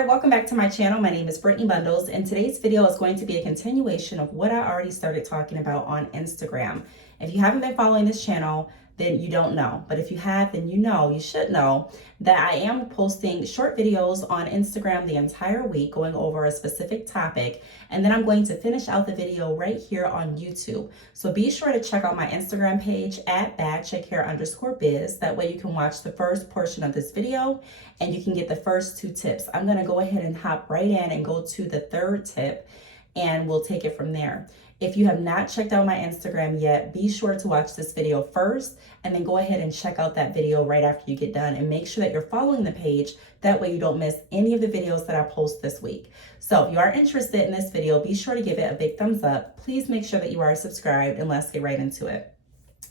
there, welcome back to my channel. My name is Brittney Bundles, and today's video is going to be a continuation of what I already started talking about on Instagram. If you haven't been following this channel, then you don't know. But if you have, then you should know that I am posting short videos on Instagram the entire week going over a specific topic. And then I'm going to finish out the video right here on YouTube. So be sure to check out my Instagram page at @badchickhair_biz. That way you can watch the first portion of this video and you can get the first 2 tips. I'm gonna go ahead and hop right in and go to the 3rd tip and we'll take it from there. If you have not checked out my Instagram yet, be sure to watch this video first and then go ahead and check out that video right after you get done, and make sure that you're following the page. That way you don't miss any of the videos that I post this week. So if you are interested in this video, be sure to give it a big thumbs up. Please make sure that you are subscribed, and let's get right into it.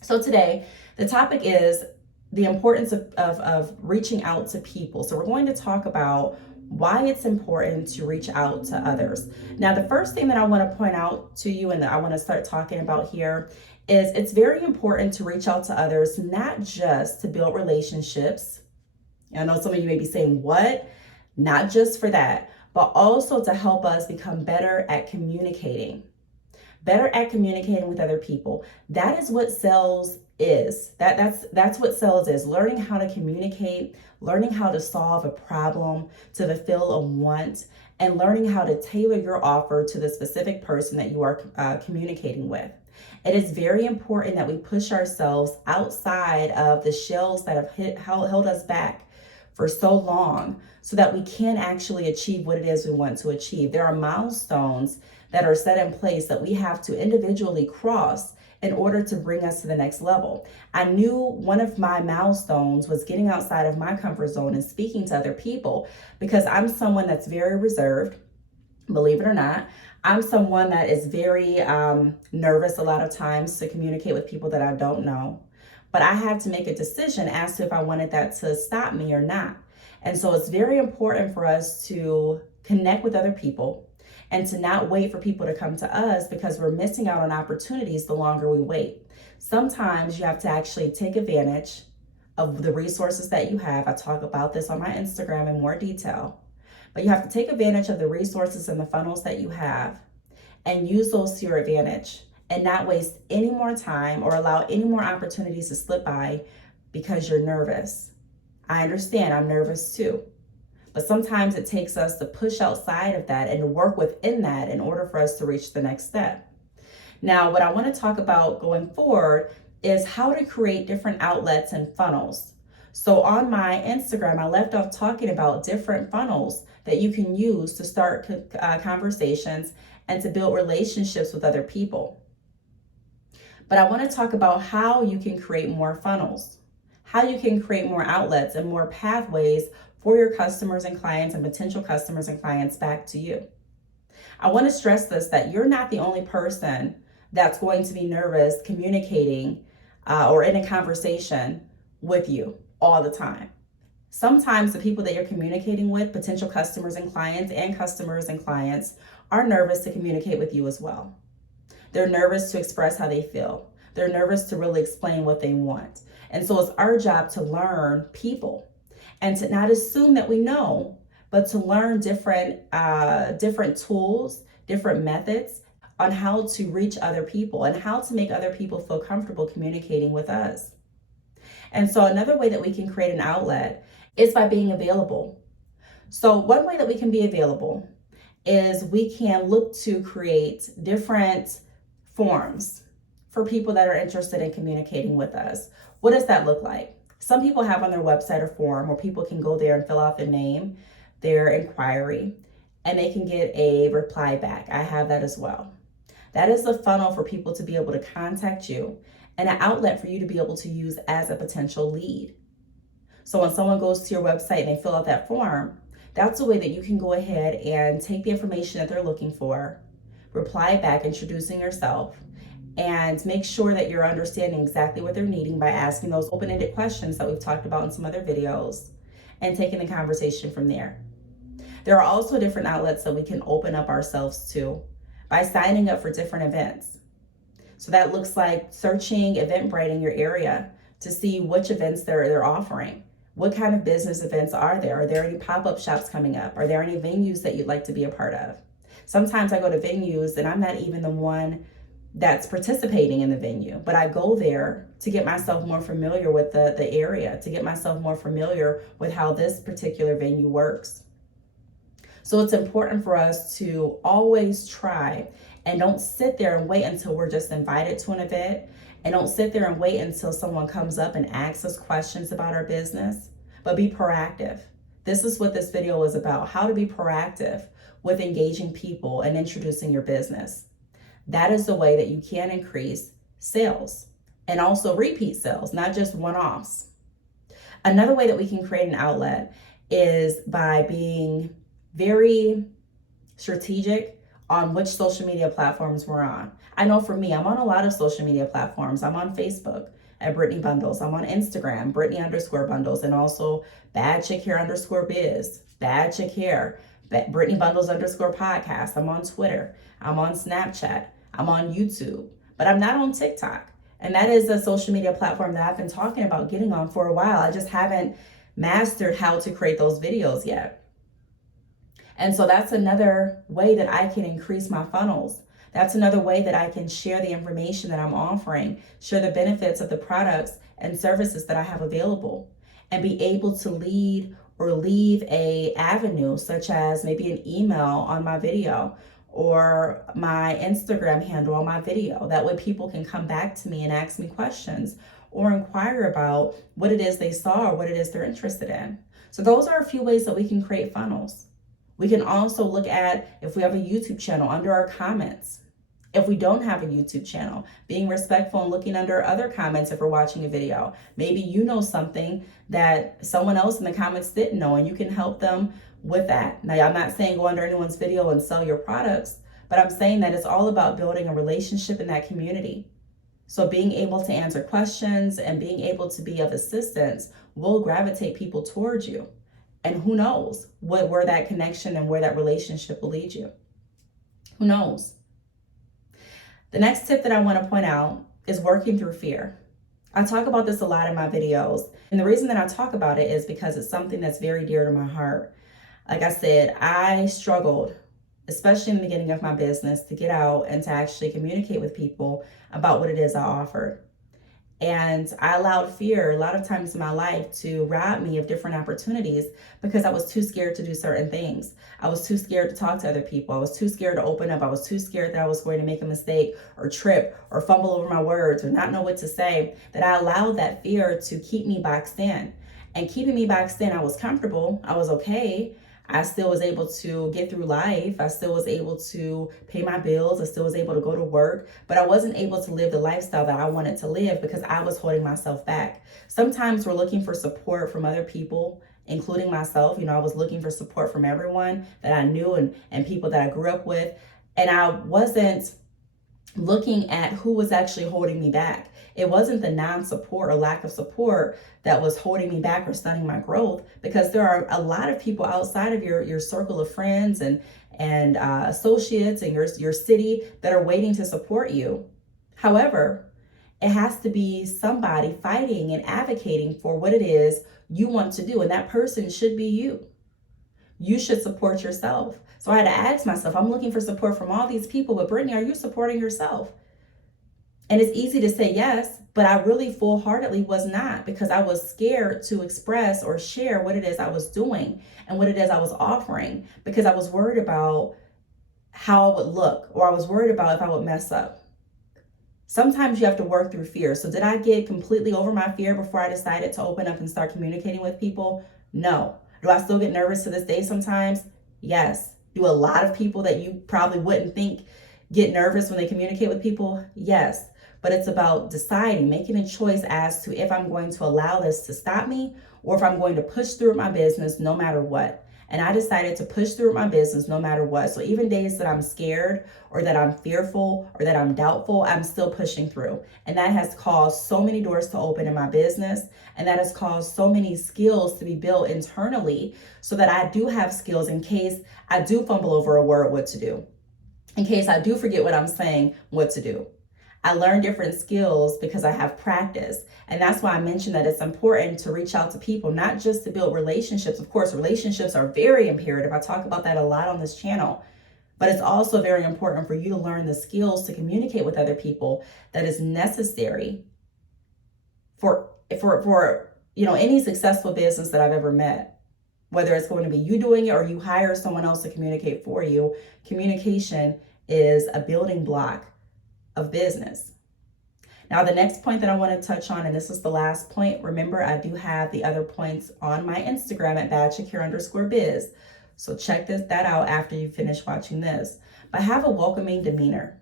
So today, the topic is the importance of reaching out to people. So we're going to talk about why it's important to reach out to others. Now, the first thing that I want to point out to you and that I want to start talking about here is it's very important to reach out to others, not just to build relationships. I know some of you may be saying, what? Not just for that, but also to help us become better at communicating. Better at communicating with other people. That is what sales is. That's what sales is. Learning how to communicate, learning how to solve a problem, to fulfill a want, and learning how to tailor your offer to the specific person that you are communicating with. It is very important that we push ourselves outside of the shells that have held us back for so long so that we can actually achieve what it is we want to achieve. There are milestones that are set in place that we have to individually cross in order to bring us to the next level. I knew one of my milestones was getting outside of my comfort zone and speaking to other people, because I'm someone that's very reserved, believe it or not. I'm someone that is very nervous a lot of times to communicate with people that I don't know. But I had to make a decision as to if I wanted that to stop me or not. And so it's very important for us to connect with other people and to not wait for people to come to us, because we're missing out on opportunities the longer we wait. Sometimes you have to actually take advantage of the resources that you have. I talk about this on my Instagram in more detail, but you have to take advantage of the resources and the funnels that you have and use those to your advantage, and not waste any more time or allow any more opportunities to slip by because you're nervous. I understand, I'm nervous too. But sometimes it takes us to push outside of that and to work within that in order for us to reach the next step. Now, what I want to talk about going forward is how to create different outlets and funnels. So on my Instagram, I left off talking about different funnels that you can use to start conversations and to build relationships with other people. But I want to talk about how you can create more funnels, how you can create more outlets and more pathways for your customers and clients and potential customers and clients back to you. I want to stress this, that you're not the only person that's going to be nervous communicating or in a conversation with you all the time. Sometimes the people that you're communicating with, potential customers and customers and clients, are nervous to communicate with you as well. They're nervous to express how they feel. They're nervous to really explain what they want. And so it's our job to learn people and to not assume that we know, but to learn different tools, different methods on how to reach other people and how to make other people feel comfortable communicating with us. And so another way that we can create an outlet is by being available. So one way that we can be available is we can look to create different forms for people that are interested in communicating with us. What does that look like? Some people have on their website a form where people can go there and fill out their name, their inquiry, and they can get a reply back. I have that as well. That is a funnel for people to be able to contact you and an outlet for you to be able to use as a potential lead. So when someone goes to your website and they fill out that form, that's a way that you can go ahead and take the information that they're looking for, reply back introducing yourself, and make sure that you're understanding exactly what they're needing by asking those open-ended questions that we've talked about in some other videos and taking the conversation from there. There are also different outlets that we can open up ourselves to by signing up for different events. So that looks like searching Eventbrite in your area to see which events they're offering. What kind of business events are there? Are there any pop-up shops coming up? Are there any venues that you'd like to be a part of? Sometimes I go to venues and I'm not even the one that's participating in the venue, but I go there to get myself more familiar with the area, to get myself more familiar with how this particular venue works. So it's important for us to always try, and don't sit there and wait until we're just invited to an event, and don't sit there and wait until someone comes up and asks us questions about our business, but be proactive. This is what this video is about, how to be proactive with engaging people and introducing your business. That is the way that you can increase sales and also repeat sales, not just one-offs. Another way that we can create an outlet is by being very strategic on which social media platforms we're on. I know for me, I'm on a lot of social media platforms. I'm on Facebook at Brittney Bundles. I'm on Instagram, Brittney_Bundles, and also badchickhair_biz, badchickhair, Brittney Bundles_podcast. I'm on Twitter. I'm on Snapchat. I'm on YouTube, but I'm not on TikTok. And that is a social media platform that I've been talking about getting on for a while. I just haven't mastered how to create those videos yet. And so that's another way that I can increase my funnels. That's another way that I can share the information that I'm offering, share the benefits of the products and services that I have available, and be able to lead or leave a avenue such as maybe an email on my video or my Instagram handle on my video. That way people can come back to me and ask me questions or inquire about what it is they saw or what it is they're interested in. So those are a few ways that we can create funnels. We can also look at if we have a YouTube channel under our comments. If we don't have a YouTube channel, being respectful and looking under other comments if we're watching a video. Maybe you know something that someone else in the comments didn't know and you can help them with that. Now, I'm not saying go under anyone's video and sell your products, but I'm saying that it's all about building a relationship in that community. So being able to answer questions and being able to be of assistance will gravitate people towards you. And who knows where that connection and where that relationship will lead you. Who knows? The next tip that I want to point out is working through fear. I talk about this a lot in my videos. And the reason that I talk about it is because it's something that's very dear to my heart. Like I said, I struggled, especially in the beginning of my business, to get out and to actually communicate with people about what it is I offered. And I allowed fear a lot of times in my life to rob me of different opportunities because I was too scared to do certain things. I was too scared to talk to other people. I was too scared to open up. I was too scared that I was going to make a mistake or trip or fumble over my words or not know what to say, that I allowed that fear to keep me boxed in. And keeping me boxed in, I was comfortable. I was okay. I still was able to get through life. I still was able to pay my bills. I still was able to go to work, but I wasn't able to live the lifestyle that I wanted to live because I was holding myself back. Sometimes we're looking for support from other people, including myself. I was looking for support from everyone that I knew and people that I grew up with. And I wasn't looking at who was actually holding me back. It wasn't the non-support or lack of support that was holding me back or stunning my growth, because there are a lot of people outside of your circle of friends and associates and your city that are waiting to support you. However, it has to be somebody fighting and advocating for what it is you want to do, and that person should be you. You should support yourself. So I had to ask myself, I'm looking for support from all these people, but Brittney, are you supporting yourself? And it's easy to say yes, but I really full-heartedly was not, because I was scared to express or share what it is I was doing and what it is I was offering, because I was worried about how I would look, or I was worried about if I would mess up. Sometimes you have to work through fear. So did I get completely over my fear before I decided to open up and start communicating with people? No. Do I still get nervous to this day sometimes? Yes. Do a lot of people that you probably wouldn't think get nervous when they communicate with people? Yes. But it's about deciding, making a choice as to if I'm going to allow this to stop me or if I'm going to push through my business no matter what. And I decided to push through my business no matter what. So even days that I'm scared or that I'm fearful or that I'm doubtful, I'm still pushing through. And that has caused so many doors to open in my business. And that has caused so many skills to be built internally so that I do have skills in case I do fumble over a word, what to do. In case I do forget what I'm saying, what to do. I learn different skills because I have practice. And that's why I mentioned that it's important to reach out to people, not just to build relationships. Of course, relationships are very imperative. I talk about that a lot on this channel. But it's also very important for you to learn the skills to communicate with other people that is necessary for any successful business that I've ever met. Whether it's going to be you doing it or you hire someone else to communicate for you, communication is a building block of business. Now, the next point that I want to touch on, and this is the last point, remember I do have the other points on my Instagram at @badshakir_biz. So check that out after you finish watching this. But have a welcoming demeanor.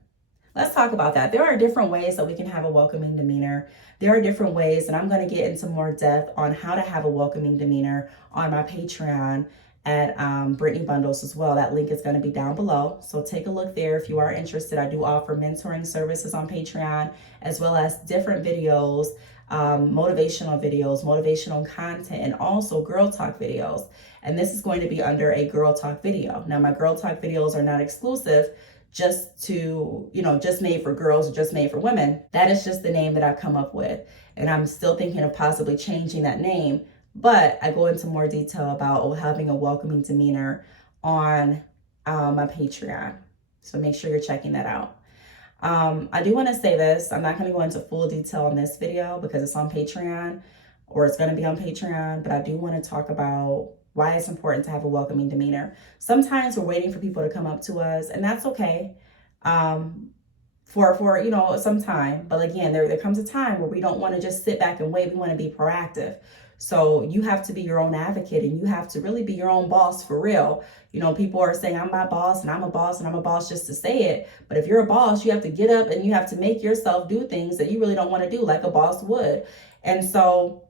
Let's talk about that. There are different ways that we can have a welcoming demeanor. There are different ways, and I'm going to get into more depth on how to have a welcoming demeanor on my Patreon at Brittney Bundles as well. That link is going to be down below. So take a look there if you are interested. I do offer mentoring services on Patreon, as well as different videos, motivational content, and also girl talk videos. And this is going to be under a girl talk video. Now, my girl talk videos are not exclusive just made for girls or just made for women. That is just the name that I've come up with. And I'm still thinking of possibly changing that name. But I go into more detail about having a welcoming demeanor on my Patreon. So make sure you're checking that out. I do want to say this. I'm not going to go into full detail on this video because it's on Patreon, or it's going to be on Patreon. But I do want to talk about why it's important to have a welcoming demeanor. Sometimes we're waiting for people to come up to us, and that's okay. For some time. But again, there comes a time where we don't want to just sit back and wait. We want to be proactive. So you have to be your own advocate, and you have to really be your own boss for real. People are saying, I'm my boss, and I'm a boss, and I'm a boss just to say it. But if you're a boss, you have to get up and you have to make yourself do things that you really don't want to do, like a boss would. And so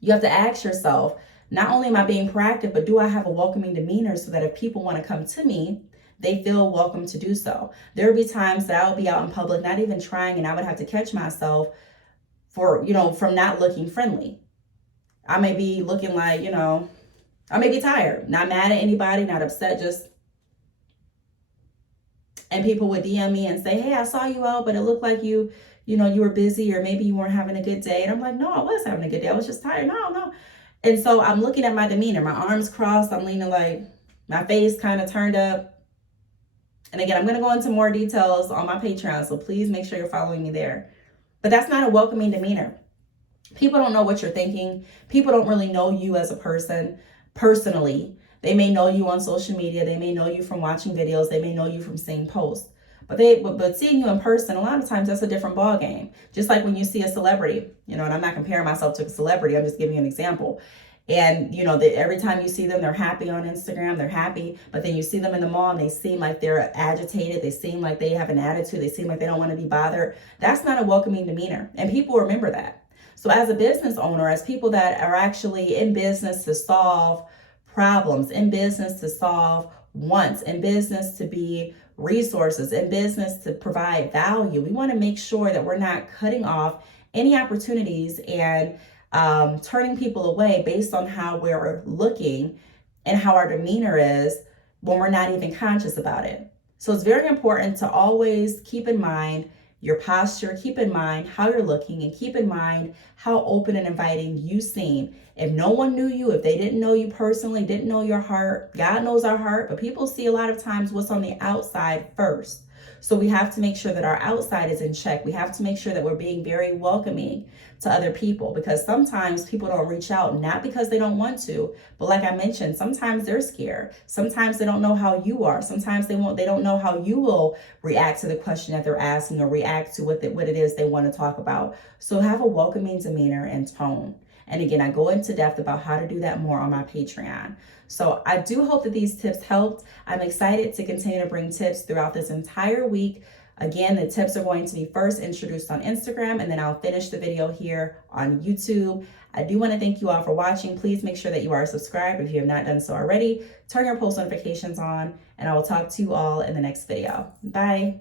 you have to ask yourself, not only am I being proactive, but do I have a welcoming demeanor so that if people want to come to me, they feel welcome to do so. There will be times that I'll be out in public, not even trying, and I would have to catch myself from not looking friendly. I may be looking like, I may be tired, not mad at anybody, not upset, and people would DM me and say, hey, I saw you out, but it looked like you were busy, or maybe you weren't having a good day. And I'm like, no, I was having a good day. I was just tired. No. And so I'm looking at my demeanor, my arms crossed, I'm leaning like my face kind of turned up. And again, I'm going to go into more details on my Patreon, so please make sure you're following me there. But that's not a welcoming demeanor. People don't know what you're thinking. People don't really know you as a person personally. They may know you on social media. They may know you from watching videos. They may know you from seeing posts. But seeing you in person, a lot of times that's a different ball game. Just like when you see a celebrity, and I'm not comparing myself to a celebrity. I'm just giving you an example. And, every time you see them, they're happy on Instagram, they're happy. But then you see them in the mall and they seem like they're agitated. They seem like they have an attitude. They seem like they don't want to be bothered. That's not a welcoming demeanor. And people remember that. So as a business owner, as people that are actually in business to solve problems, in business to solve wants, in business to be resources, in business to provide value, we want to make sure that we're not cutting off any opportunities and turning people away based on how we're looking and how our demeanor is when we're not even conscious about it. So it's very important to always keep in mind your posture, keep in mind how you're looking, and keep in mind how open and inviting you seem. If no one knew you, if they didn't know you personally, didn't know your heart, God knows our heart, but people see a lot of times what's on the outside first. So we have to make sure that our outside is in check. We have to make sure that we're being very welcoming to other people, because sometimes people don't reach out, not because they don't want to, but like I mentioned, sometimes they're scared. Sometimes they don't know how you are. Sometimes they don't know how you will react to the question that they're asking, or react to what it is they want to talk about. So have a welcoming demeanor and tone. And again, I go into depth about how to do that more on my Patreon. So I do hope that these tips helped. I'm excited to continue to bring tips throughout this entire week. Again, the tips are going to be first introduced on Instagram, and then I'll finish the video here on YouTube. I do want to thank you all for watching. Please make sure that you are subscribed if you have not done so already. Turn your post notifications on, and I will talk to you all in the next video. Bye.